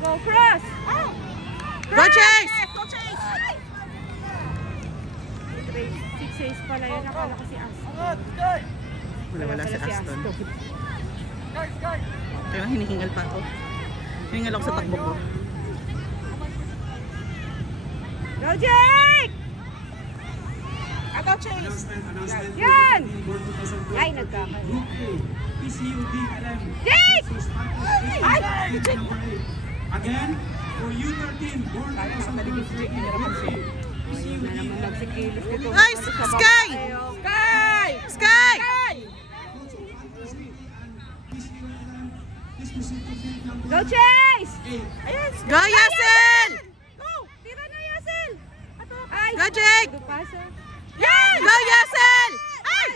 go, cross! Go, Chase! Go, Chase! Si Chase pala yun. Nakala ko si Aston. Wala si Aston. Kaya hinihingal pa ako. Hinihingal ako sa takbo ko. Go, Jake! Go, Chase! Yan! Ay, nagkakaroon. Jake! Ay! Jake! Again, for U13, born 2013, Ay, Sky! Sky! Sky! Go, Chase! Ayan, Go, Yasel! Go! Tira na, Yasel! Ay! Go, Jake! Pasa. Yan! Go, Yasel! Ay!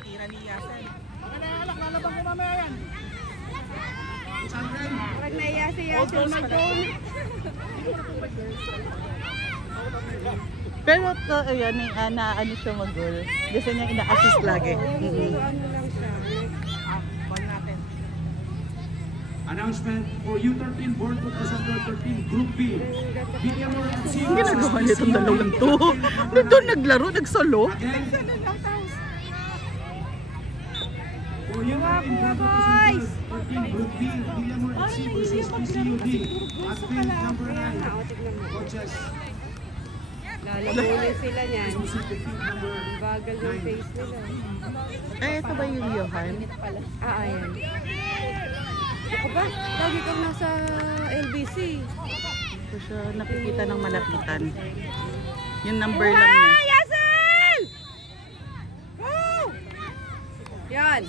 Tira ni Yasel. lalabang ko mamaya yan. Pag naiya si Yasel mag-goal. Pero to, ayan, na ano siya mag-goal. Gusto niya ina-assist lagi. Ano lang siya. Ball natin. Announcement for U13, born 2013, Group B. Villamor FC. Ang ginagawa niya itong dalawang to. Doon naglaro, nagsolo. Again, for U13, born boys! 2013, Group B. Villamor FC versus PCUD. At field number 9, O, tignan mo. coaches. Lalabunin sila niyan. Field number Bagal yung face nila. Ay, ito ba yung Johan? Ayan. Ako ba? Lagi kang nasa LBC. Ito siya nakikita ng malapitan. Yung number lang niya. Yasel! Woo! Yan.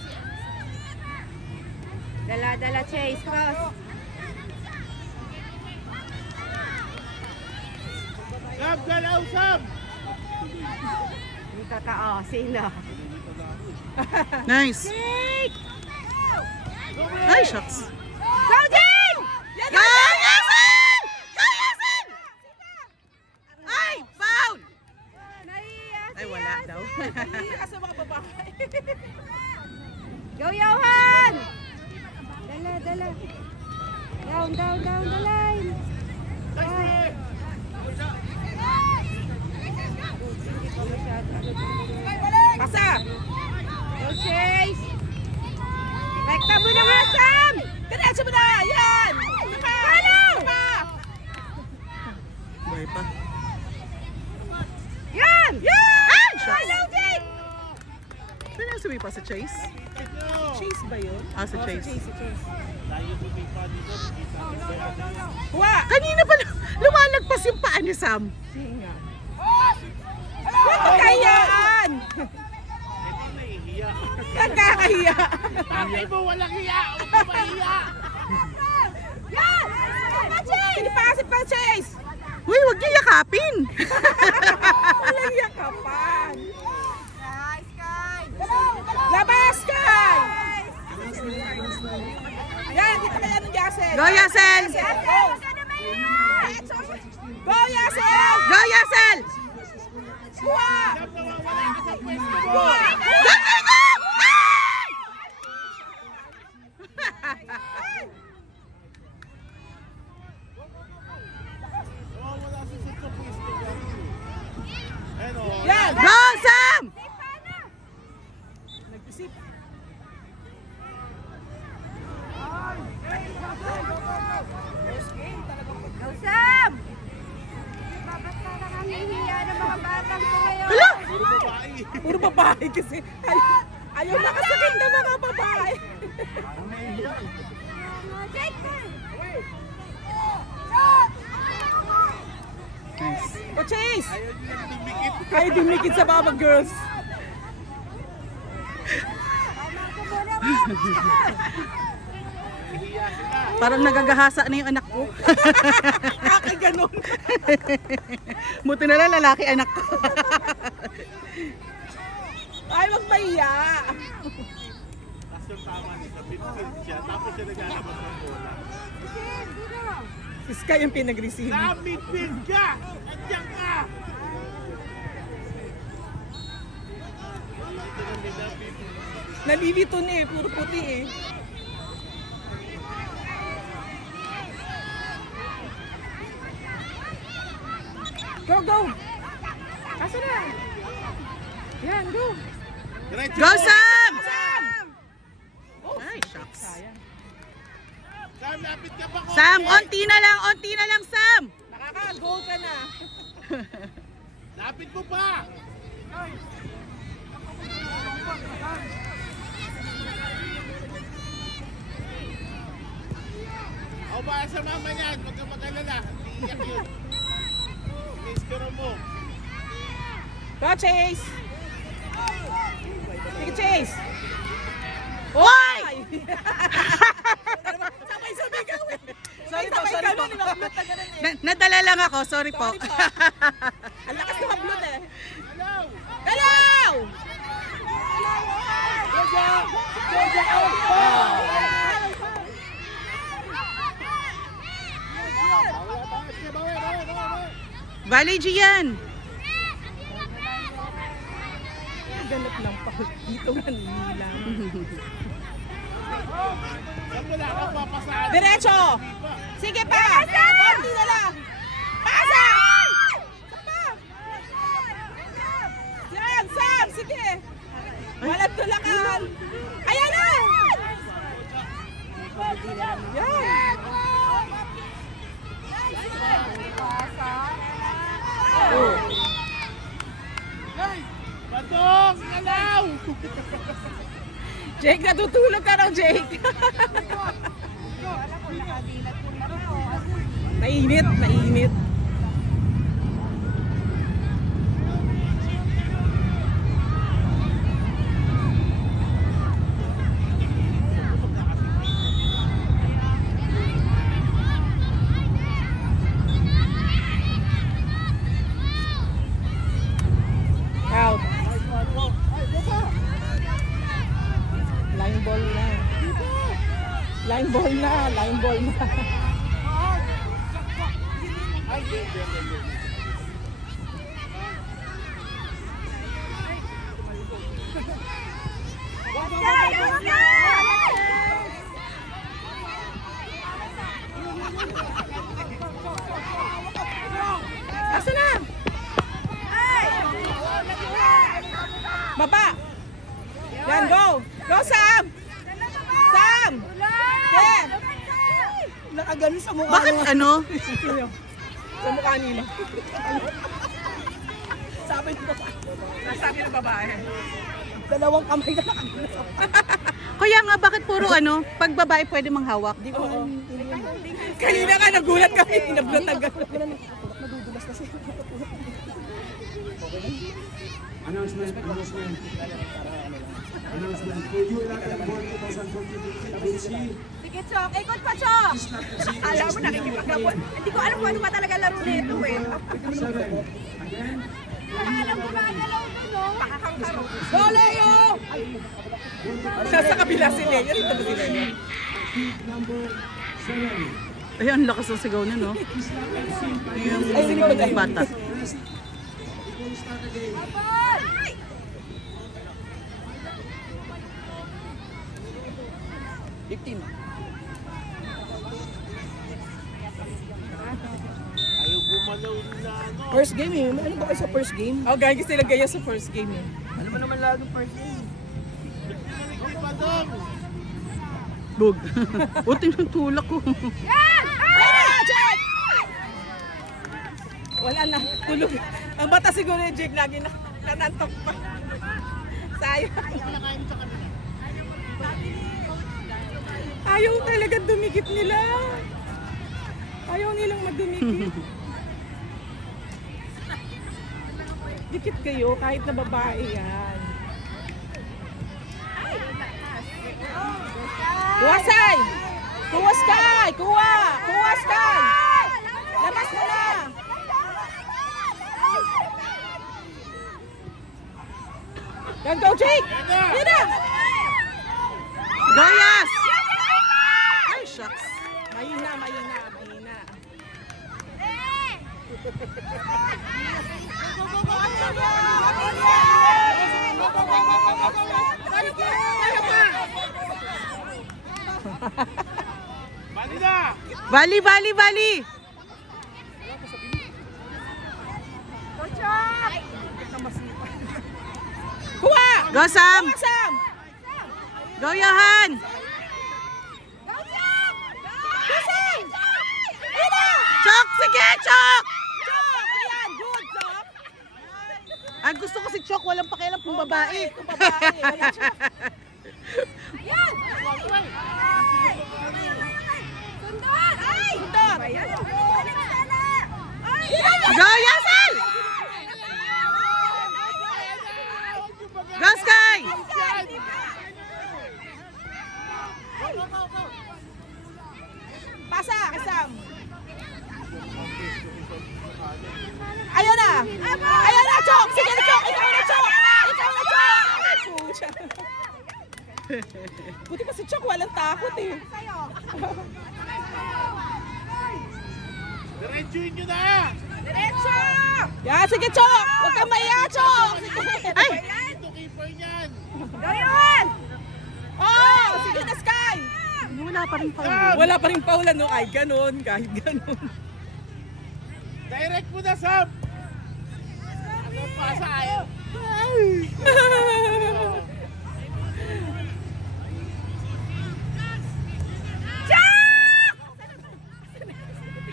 Dala-dala Chase, cross. Sab, galaw, sab! Yung tatao, sino? Nice. Jake! Ay, shucks. Go, Jake! Go, Yasel! Go, Yasel! Ay, foul! Naiiya si Ay, wala Yasel. daw. Naiiya sa mga babae. Go, Johan! Dala, dala. Down, down, down the line. Down. Hindi pa masyado. Pasa! Go, Chase! Rekta mo na nga, Sam! Diretso mo na! Yan! Ano? Buhay pa. Yan! Yan! Ay, shucks. Hello, Jake! Sino yung sumipa sa Chase? Chase ba yun? Ah, sa Chase. Si Chase. Wa! Kanina pa lumalagpas yung paa ni Sam. Kayaan! Nagkakahiya! Bakit mo walang hiya? Huwag mo mahiya! Yan! Sinipasip pa, Chase! Uy, huwag niyo yakapin. Walang yakapan! Labas, Sky! Yan, dito kaya ng Yasel! Go, Yasel! Go, Yasel! Go, Yasel! Kuha! Nawawala ka sa pwesto mo! Go, go, go! Ay! Nawawala siya sa pwesto mo! Ano? Yan! Go, Sam! Nag-isip. Go, Sam! Babat na lang ang hihiya ng mga batang ko ngayon. Hala! Puro babae! Puro babae kasi. Ayaw nakasakit na mga babae. Nice. O, Chase! Ayaw niya dumikit! Ayaw dumikit sa mga girls. Parang nagagahasa na yung anak ko. Kaka ganun. Buti na lang lalaki anak ko. Ay, magpahiya. Tapos yung tama niya, pinfield siya, tapos siya naglalabas ng bola. Si Sky yung pinag-receive. Sa midfield ka! Andiyan ka! Nalilito na eh, puro puti eh. Go, go! Kaso na! Yan, go! Diretso Go, mo. Sam! Sam! Ay, shucks. Sam, lapit ka pa konti. Sam, onti na lang, Sam! Nakaka-goal ka na. Lapit mo pa. O ba sa mama niyan, huwag kang mag-alala. Iiyak yun. Iskero mo. Go, Chase! Sige, Chase! Hoy! Sabay sumigaw eh! Sorry po, Sabay sorry po. ganun, nakablot na ganun eh. Nadala lang ako, sorry po. Ang lakas ng mablot eh. Hello! Hello! Valley G yan. Ganap lang pa. Dito nga nila. Saan mo lang ang papasaan? Diretso! Sige pa! Konti na lang! Pasa! Yan, Sam! Sige! Walang tulakan! Ayan na! Yan! Oh. Badong! Alaw! Jake, natutulog ka raw, Jake. Mainit, mainit. Out. Line ball na. Line ball na, line ball na. Ay, hindi. Asa na? Baba! Yan, go! Go, Sam! Sam! Yeah! Nakagano sa mukha Bakit ano? Sa mukha nila. Sabi ng babae. Nasabi ng babae. Dalawang kamay na nakagano sa mukha. Kaya nga, bakit puro ano? Pag babae pwede manghawak? Oo. Kanina nga nagulat kami. Nablot ang gano'n. Madudulas kasi. Announcement. For you, Latin Board 2014 WC. Sige, Chok. Ikot pa, Chok. Alam mo, nakikipaglabot. Hindi ko alam kung ano ba talaga laro nito eh. Again, Alam ko ba galaw doon, no? Pakakangkaro. Go, Leo! Nasa kabila si Leo. Dito ba si Leo? number 7. Ay, ang lakas ng sigaw niya, no? Yung bata. Before we start the game, Ayaw gumalaw na ano. First game eh. Ano ba kayo sa first game? Oh, gagi sila gaya sa first game eh. Ano ba naman lagi first game? Ay, Badong! Bug. Buti ng tulak ko. Wala na, tulog. Ang bata siguro ni Jake lagi na nanantok pa. Sayang. Ayaw talaga dumikit nila. Ayaw nilang madumikit. Dikit kayo kahit na babae yan. Kuha, Sai! Kuha, Sky! Kuha! Kuha, Sky! Labas mo na! Yan, go, Jake! Yan na! Goyas! Ay, shucks. Mahina, mahina, mahina. Bali na! Bali, bali, bali! Go, Sam! Go, Sam! Go, Johan! Go, Sam! Go, Sam! Ayun na! Chok! Sige, Chok! Chok! Ayan, good, Chok! Ang gusto ko si Chok, walang pakialam kung babae. Kung babae, wala siya. Ayan! Sundot! Ay! Sundot! Ayan! Go, Yasel! Go, Sky! Pasa, Sam! Ayun na! Ayun na, Chok! Sige na, Chok! Ikaw na, Chok! Ikaw na, Chok! Pucha. Buti pa si Chok, walang takot eh. Diretsuhin nyo na! Diretso! Yan, sige, Chok! Huwag kang maiya, Chok! Ay! Ito, keeper niyan! Gawin! Oh! Sige na, Sky! Wala pa rin pa. Wala pa rin paulan, no? Ay, ganun. Kahit ganun. Direct mo na, Sam! Ano pasa ayaw?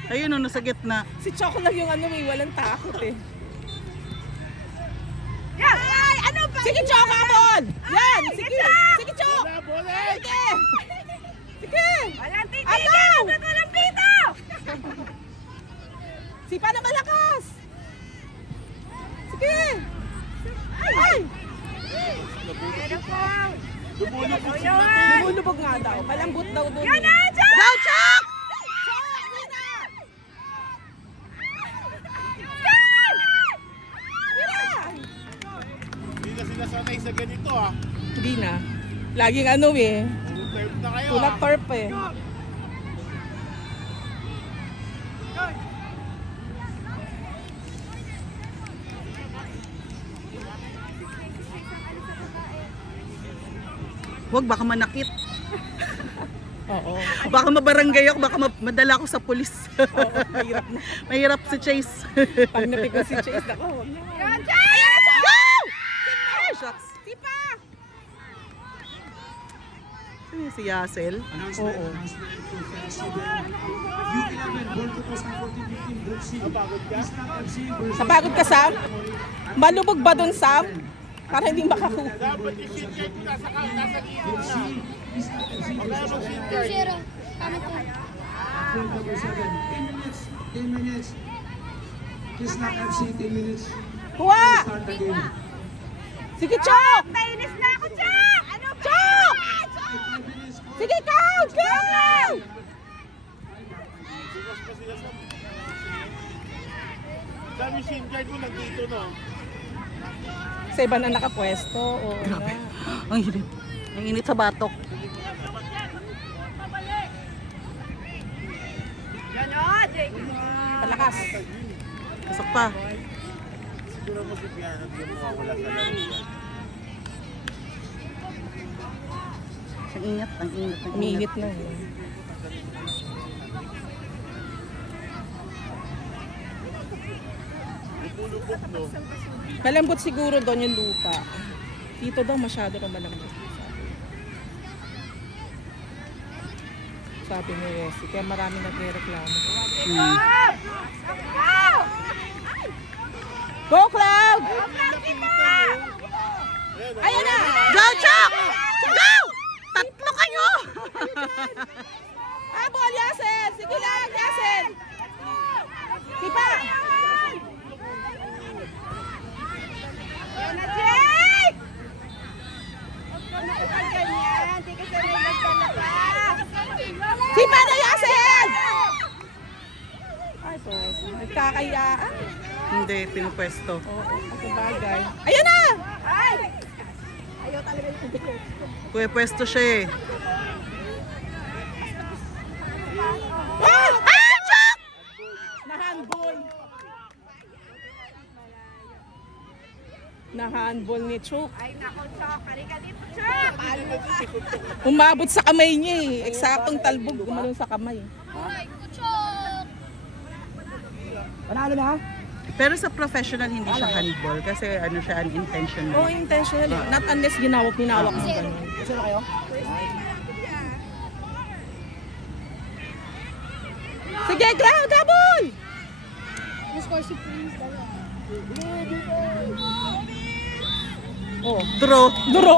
Ayun, no, nasa gitna. Si Chok lang yung ano, may walang takot eh. Yan! Ay, ano ba? Sige, Chok, habol! Yan! Sige! Sige, Chok! Bola, bola! Sige! Sige! Walang titigil! Walang pito! Sipa na malakas! Sige! Ay! Lumulubog sila. Lumulubog nga daw. Malambot daw doon. Yan Go, Chok! Hindi na sila sanay sa ganito ah. Hindi na. Laging ano eh. Full term na kayo Tulak ah. torp eh. Huwag, baka manakit. Oo. Baka mabarangay ako, baka madala ako sa pulis. Oo, mahirap na. Mahirap si Chase. Pag napikon si Chase, ako, huwag na. Yan, Go! Ay, shucks. Sipa! Sino si Yasel? Announcement to Festival U11 Ball 2014-15 Group C. Islam FC versus Napagod ka, Sam? Malubog ba dun, Sam? Para hindi makakuha. Dapat yung shit card nasa gilid na. Islam FC Wala versus bang shit card? Field number 7. 10 minutes. Islam FC 10 minutes. Kuha! Start the game. Sige, Chok! Nainis na ako, Chok! Ano ba? Chok! 5 minutes. Sige, count! Count! Sinas pa sila sa... Sabi yung shit card mo nandito no. Sa iba na nakapwesto. Oo nga. Ang init. Ang init sa batok. Palakas. Pasok pa. Siguro mo si Piano hindi mo mawawala sa laro yan. Ang init, ang init, ang init. Umiinit na eh. Lumulubog no. Malambot siguro doon yung lupa. Dito daw masyado na malambot. Sabi ni Resi, kaya marami nagre-reklamo. Go, Cloud! Ayan na! Go, Chok! Go! Tatlo kayo! Habol, Yasel! Sige lang, Yasel! Sipa! Sipa na, Yasel! Ay, po. Nagkakayaan. Hindi, pinupwesto. Oo, ako bagay. Ayan na! Ay! Pwesto siya eh. Ah! Ah! Chok! Na-handball. Na-handball ni Chok. Ay, nako, Chok. Halika dito, Chok! Umabot sa kamay niya eh. Eksaktong talbog. Gumalong sa kamay. Panalo na ha? Pero sa professional hindi siya handball kasi ano siya unintentional. Oo, intentional eh. Not unless ginawak mo ganun. Gusto na kayo? Sige, Gabon! Draw. Duro!